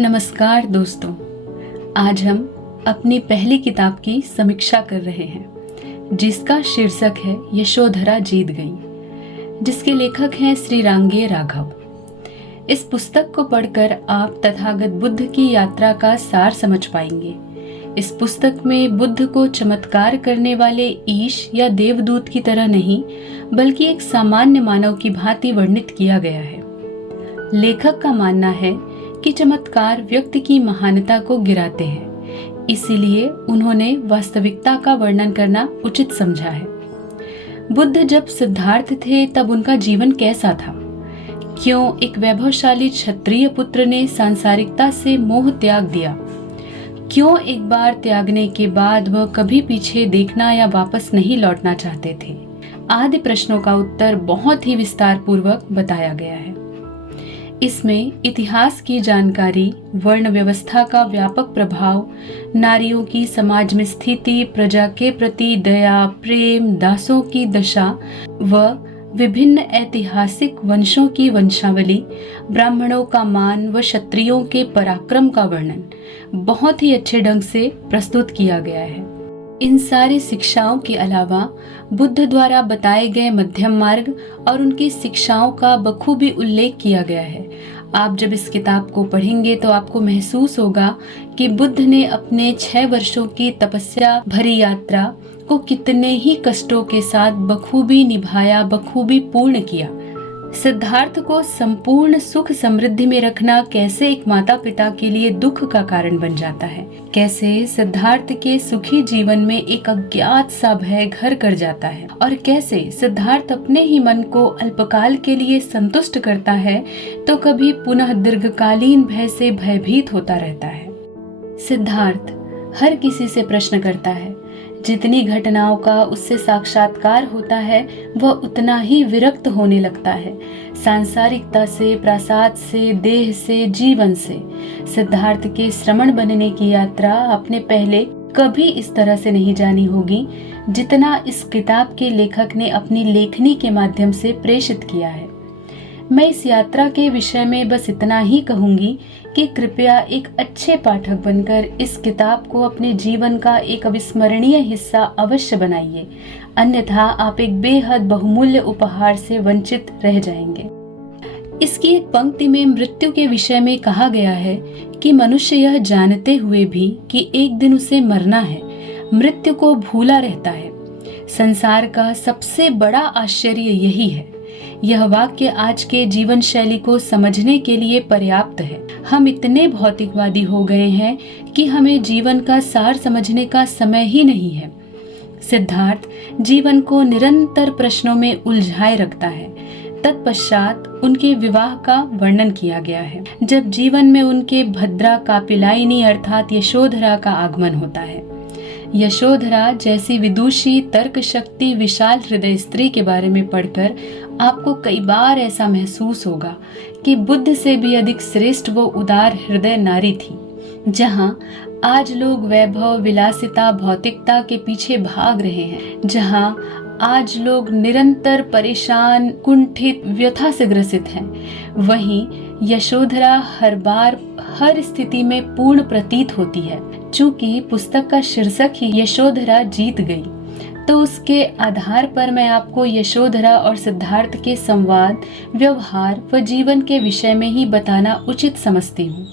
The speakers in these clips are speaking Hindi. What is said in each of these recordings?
नमस्कार दोस्तों, आज हम अपनी पहली किताब की समीक्षा कर रहे हैं जिसका शीर्षक है यशोधरा जीत गई, जिसके लेखक हैं श्री रांगे राघव। इस पुस्तक को पढ़कर आप तथागत बुद्ध की यात्रा का सार समझ पाएंगे। इस पुस्तक में बुद्ध को चमत्कार करने वाले ईश या देवदूत की तरह नहीं, बल्कि एक सामान्य मानव की भांति वर्णित किया गया है। लेखक का मानना है कि चमत्कार व्यक्ति की महानता को गिराते हैं, इसीलिए उन्होंने वास्तविकता का वर्णन करना उचित समझा है। बुद्ध जब सिद्धार्थ थे तब उनका जीवन कैसा था? क्यों एक वैभवशाली क्षत्रिय पुत्र ने सांसारिकता से मोह त्याग दिया? क्यों एक बार त्यागने के बाद वह कभी पीछे देखना या वापस नहीं लौटना चाहते थे? आदि प्रश्नों का उत्तर बहुत ही विस्तार पूर्वक बताया गया है। इसमें इतिहास की जानकारी, वर्ण व्यवस्था का व्यापक प्रभाव, नारियों की समाज में स्थिति, प्रजा के प्रति दया, प्रेम, दासों की दशा व विभिन्न ऐतिहासिक वंशों की वंशावली, ब्राह्मणों का मान व क्षत्रियों के पराक्रम का वर्णन बहुत ही अच्छे ढंग से प्रस्तुत किया गया है। इन सारी शिक्षाओं के अलावा बुद्ध द्वारा बताए गए मध्यम मार्ग और उनकी शिक्षाओं का बखूबी उल्लेख किया गया है। आप जब इस किताब को पढ़ेंगे तो आपको महसूस होगा कि बुद्ध ने अपने 6 वर्षों की तपस्या भरी यात्रा को कितने ही कष्टों के साथ बखूबी निभाया, बखूबी पूर्ण किया। सिद्धार्थ को संपूर्ण सुख समृद्धि में रखना कैसे एक माता पिता के लिए दुख का कारण बन जाता है, कैसे सिद्धार्थ के सुखी जीवन में एक अज्ञात सा भय घर कर जाता है, और कैसे सिद्धार्थ अपने ही मन को अल्पकाल के लिए संतुष्ट करता है तो कभी पुनः दीर्घकालीन भय से भयभीत होता रहता है। सिद्धार्थ हर किसी से प्रश्न करता है। जितनी घटनाओं का उससे साक्षात्कार होता है वह उतना ही विरक्त होने लगता है, सांसारिकता से, प्रासाद से, देह से, जीवन से। सिद्धार्थ के श्रमण बनने की यात्रा आपने पहले कभी इस तरह से नहीं जानी होगी जितना इस किताब के लेखक ने अपनी लेखनी के माध्यम से प्रेषित किया है। मैं इस यात्रा के विषय में बस इतना ही कहूंगी कि कृपया एक अच्छे पाठक बनकर इस किताब को अपने जीवन का एक अविस्मरणीय हिस्सा अवश्य बनाइए, अन्यथा आप एक बेहद बहुमूल्य उपहार से वंचित रह जाएंगे। इसकी एक पंक्ति में मृत्यु के विषय में कहा गया है कि मनुष्य यह जानते हुए भी कि एक दिन उसे मरना है, मृत्यु को भूला रहता है। संसार का सबसे बड़ा आश्चर्य यही है। यह वाक्य आज के जीवन शैली को समझने के लिए पर्याप्त है। हम इतने भौतिकवादी हो गए हैं कि हमें जीवन का सार समझने का समय ही नहीं है। सिद्धार्थ जीवन को निरंतर प्रश्नों में उलझाए रखता है। तत्पश्चात उनके विवाह का वर्णन किया गया है, जब जीवन में उनके भद्रा कापिलायनी अर्थात यशोधरा का आगमन होता है। यशोधरा जैसी विदुषी, तर्क शक्ति, विशाल हृदय स्त्री के बारे में पढ़कर आपको कई बार ऐसा महसूस होगा कि बुद्ध से भी अधिक श्रेष्ठ वो उदार हृदय नारी थी। जहाँ आज लोग वैभव, विलासिता, भौतिकता के पीछे भाग रहे हैं, जहाँ आज लोग निरंतर परेशान, कुंठित, व्यथा से ग्रसित हैं, वहीं यशोधरा हर बार, हर स्थिति में पूर्ण प्रतीत होती है। चूंकि पुस्तक का शीर्षक ही यशोधरा जीत गई, तो उसके आधार पर मैं आपको यशोधरा और सिद्धार्थ के संवाद, व्यवहार व जीवन के विषय में ही बताना उचित समझती हूँ।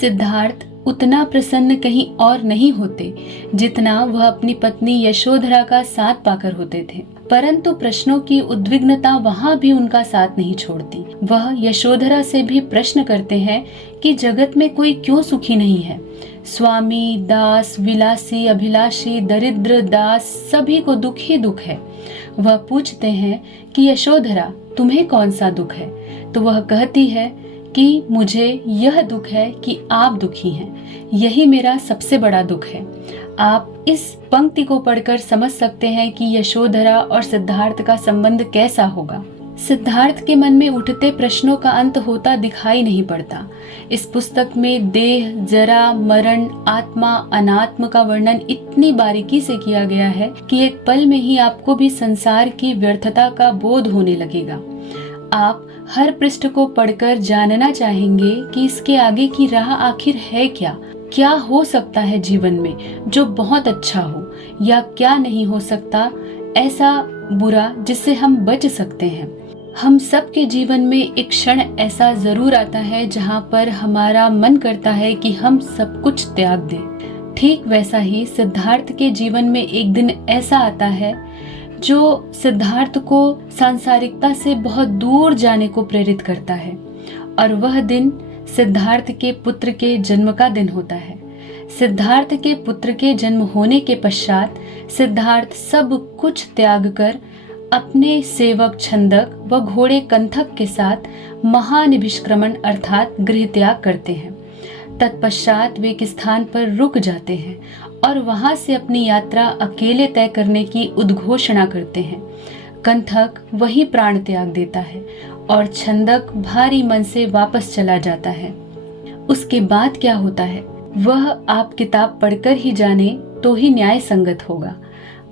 सिद्धार्थ उतना प्रसन्न कहीं और नहीं होते जितना वह अपनी पत्नी यशोधरा का साथ पाकर होते थे, परंतु प्रश्नों की उद्विग्नता वहाँ भी उनका साथ नहीं छोड़ती। वह यशोधरा से भी प्रश्न करते हैं कि जगत में कोई क्यों सुखी नहीं है। स्वामी, दास, विलासी, अभिलाषी, दरिद्र, दास, सभी को दुख ही दुख है। वह पूछते हैं कि यशोधरा तुम्हें कौन सा दुख है? तो वह कहती है कि मुझे यह दुख है कि आप दुखी हैं, यही मेरा सबसे बड़ा दुख है। आप इस पंक्ति को पढ़कर समझ सकते हैं कि यशोधरा और सिद्धार्थ का संबंध कैसा होगा। सिद्धार्थ के मन में उठते प्रश्नों का अंत होता दिखाई नहीं पड़ता। इस पुस्तक में देह, जरा, मरण, आत्मा, अनात्म का वर्णन इतनी बारीकी से किया गया है कि एक पल में ही आपको भी संसार की व्यर्थता का बोध होने लगेगा। आप हर पृष्ठ को पढ़कर जानना चाहेंगे कि इसके आगे की राह आखिर है क्या। क्या हो सकता है जीवन में जो बहुत अच्छा हो, या क्या नहीं हो सकता ऐसा बुरा जिससे हम बच सकते हैं। हम सब के जीवन में एक क्षण ऐसा जरूर आता है जहाँ पर हमारा मन करता है कि हम सब कुछ त्याग दें। ठीक वैसा ही सिद्धार्थ के जीवन में एक दिन ऐसा आता है जो सिद्धार्थ को सांसारिकता से बहुत दूर जाने को प्रेरित करता है, और वह दिन सिद्धार्थ के पुत्र के जन्म का दिन होता है। सिद्धार्थ के पुत्र के जन्म होने के पश्चात सिद्धार्थ सब कुछ त्याग कर अपने सेवक छंदक व घोड़े कंथक के साथ महानिभिष्क्रमण अर्थात गृह त्याग करते हैं। तत्पश्चात वे एक स्थान पर रुक जाते हैं और वहां से अपनी यात्रा अकेले तय करने की उद्घोषणा करते हैं। कंथक वही प्राण त्याग देता है और छंदक भारी मन से वापस चला जाता है। उसके बाद क्या होता है वह आप किताब पढ़कर ही जाने तो ही न्याय संगत होगा।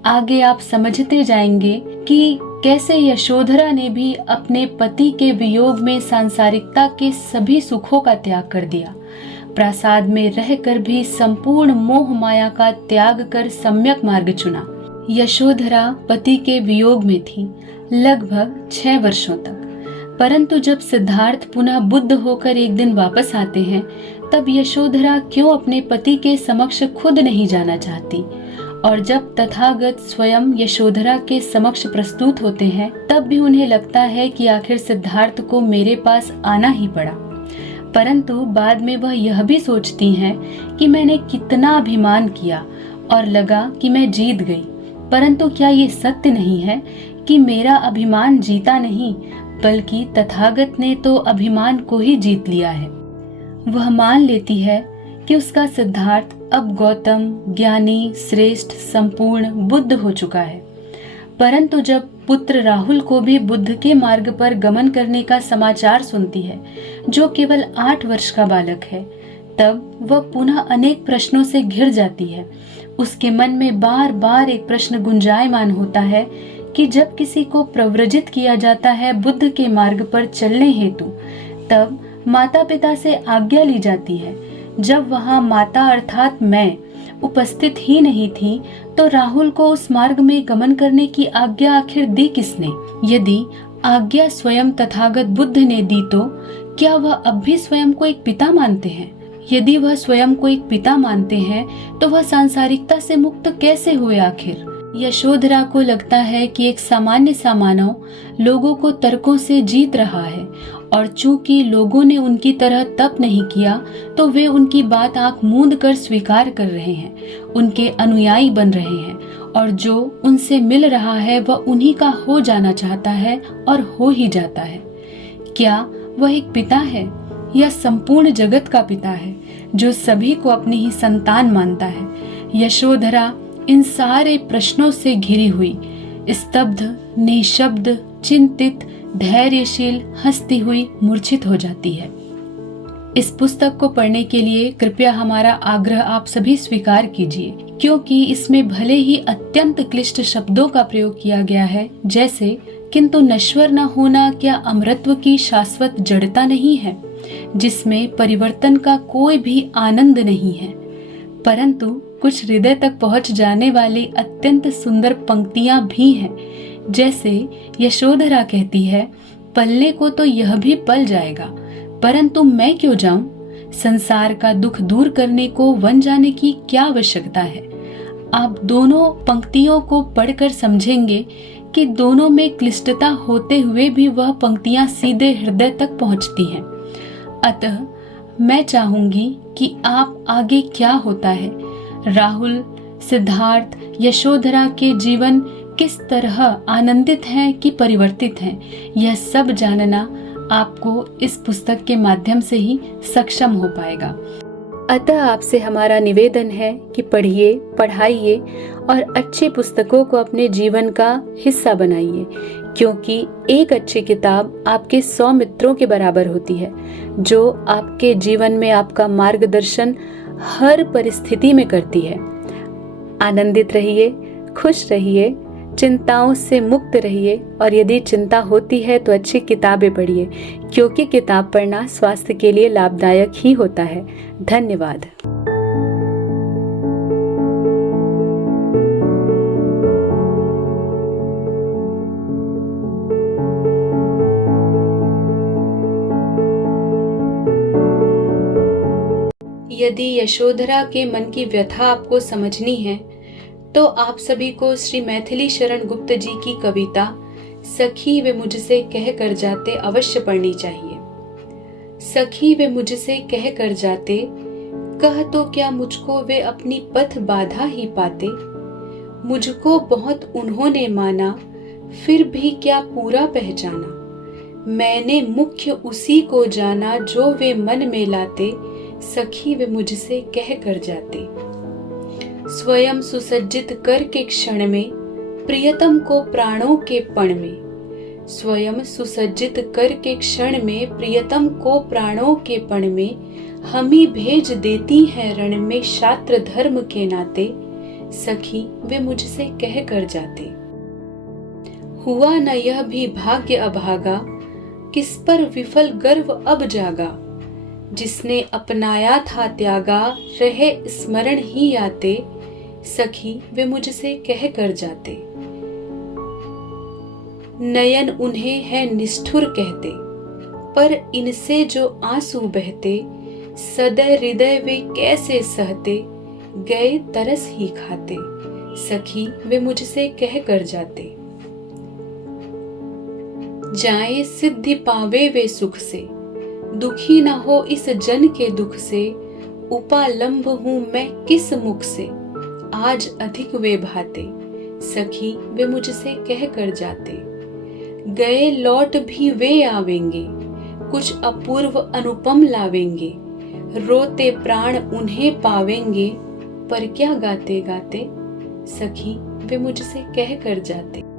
आगे आप समझते जाएंगे कि कैसे यशोधरा ने भी अपने पति के वियोग में सांसारिकता के सभी सुखों का त्याग कर दिया। प्रासाद में रहकर भी संपूर्ण मोह माया का त्याग कर सम्यक मार्ग चुना। यशोधरा पति के वियोग में थी लगभग 6 वर्षों तक, परंतु जब सिद्धार्थ पुनः बुद्ध होकर एक दिन वापस आते हैं तब यशोधरा क्यों अपने पति के समक्ष खुद नहीं जाना चाहती, और जब तथागत स्वयं यशोधरा के समक्ष प्रस्तुत होते हैं तब भी उन्हें लगता है कि आखिर सिद्धार्थ को मेरे पास आना ही पड़ा। परंतु बाद में वह यह भी सोचती हैं कि मैंने कितना अभिमान किया और लगा कि मैं जीत गई, परंतु क्या ये सत्य नहीं है कि मेरा अभिमान जीता नहीं बल्कि तथागत ने तो अभिमान को ही जीत लिया है। वह मान लेती है कि उसका सिद्धार्थ अब गौतम, ज्ञानी, श्रेष्ठ, संपूर्ण बुद्ध हो चुका है। परंतु जब पुत्र राहुल को भी बुद्ध के मार्ग पर गमन करने का समाचार सुनती है, जो केवल 8 वर्ष का बालक है, तब वह पुनः अनेक प्रश्नों से घिर जाती है। उसके मन में बार बार एक प्रश्न गुंजायमान होता है कि जब किसी को प्रव्रजित किया जाता है बुद्ध के मार्ग पर चलने हेतु, तब माता पिता से आज्ञा ली जाती है। जब वहाँ माता अर्थात मैं उपस्थित ही नहीं थी तो राहुल को उस मार्ग में गमन करने की आज्ञा आखिर दी किसने? यदि आज्ञा स्वयं तथागत बुद्ध ने दी तो क्या वह अब भी स्वयं को एक पिता मानते हैं? यदि वह स्वयं को एक पिता मानते हैं तो वह सांसारिकता से मुक्त कैसे हुए आखिर? यशोधरा को लगता है कि एक सामान्य सा मानव लोगों को तर्कों से जीत रहा है, और चूंकि लोगों ने उनकी तरह तप नहीं किया तो वे उनकी बात आंख मूंद कर स्वीकार कर रहे हैं, उनके अनुयायी बन रहे हैं, और जो उनसे मिल रहा है वह उन्हीं का हो जाना चाहता है और हो ही जाता है। क्या वह एक पिता है या संपूर्ण जगत का पिता है जो सभी को अपनी ही संतान मानता है? यशोधरा इन सारे प्रश्नों से घिरी हुई, स्तब्ध, निशब्द, चिंतित, धैर्यशील, हंसती हुई मूर्छित हो जाती है। इस पुस्तक को पढ़ने के लिए कृपया हमारा आग्रह आप सभी स्वीकार कीजिए, क्योंकि इसमें भले ही अत्यंत क्लिष्ट शब्दों का प्रयोग किया गया है, जैसे किंतु नश्वर न होना क्या अमरत्व की शाश्वत जड़ता नहीं है, जिसमें परिवर्तन का कोई भी आनंद नहीं है। परंतु कुछ हृदय तक पहुंच जाने वाली अत्यंत सुंदर पंक्तियां भी हैं, जैसे यशोधरा कहती है, पलने को तो यह भी पल जाएगा, परंतु मैं क्यों जाऊं? संसार का दुख दूर करने को वन जाने की क्या आवश्यकता है? आप दोनों पंक्तियों को पढ़कर समझेंगे कि दोनों में क्लिष्टता होते हुए भी वह पंक्तियां सीधे हृदय तक पहुंचती हैं। अतः मैं चाहूंगी कि आप आगे क्या होता है, राहुल, सिद्धार्थ, यशोधरा के जीवन किस तरह आनंदित हैं कि परिवर्तित हैं, यह सब जानना आपको इस पुस्तक के माध्यम से ही सक्षम हो पाएगा। अतः आपसे हमारा निवेदन है कि पढ़िए, पढ़ाइए और अच्छी पुस्तकों को अपने जीवन का हिस्सा बनाइए, क्योंकि एक अच्छी किताब आपके 100 मित्रों के बराबर होती है, जो आपके जीवन में आपका मार्गदर्शन हर परिस्थिति में करती है। आनंदित रहिए, खुश रहिए, चिंताओं से मुक्त रहिए और यदि चिंता होती है तो अच्छी किताबें पढ़िए, क्योंकि किताब पढ़ना स्वास्थ्य के लिए लाभदायक ही होता है। धन्यवाद। यदि यशोधरा के मन की व्यथा आपको समझनी है तो आप सभी को श्री मैथिली शरण गुप्त जी की कविता सखी वे मुझसे कह कर जाते अवश्य पढ़नी चाहिए। सखी वे मुझसे कह कर जाते, कह तो क्या मुझको वे अपनी पथ बाधा ही पाते। मुझको बहुत उन्होंने माना, फिर भी क्या पूरा पहचाना। मैंने मुख्य उसी को जाना जो वे मन में लाते। सखी वे मुझसे कह कर जाते। स्वयं सुसज्जित करके क्षण में प्रियतम को प्राणों के पण में। स्वयं सुसज्जित करके क्षण में प्रियतम को प्राणों के पण में। हम ही भेज देती हैं रण में शास्त्र धर्म के नाते। सखी वे मुझसे कह कर जाते। हुआ न यह भी भाग्य अभागा, किस पर विफल गर्व अब जागा। जिसने अपनाया था त्यागा, रहे स्मरण ही आते। सखी वे मुझसे कह कर जाते। नयन उन्हें है निष्ठुर कहते, पर इनसे जो आंसू बहते। सदै हृदय वे कैसे सहते, गए तरस ही खाते। सखी वे मुझसे कह कर जाते। जाए सिद्धि पावे वे सुख से, दुखी न हो इस जन के दुख से। उपालंब हूं मैं किस मुख से, आज अधिक वे भाते। सखी वे मुझसे कह कर जाते। गए लौट भी वे आवेंगे, कुछ अपूर्व अनुपम लावेंगे। रोते प्राण उन्हें पावेंगे, पर क्या गाते गाते। सखी वे मुझसे कह कर जाते।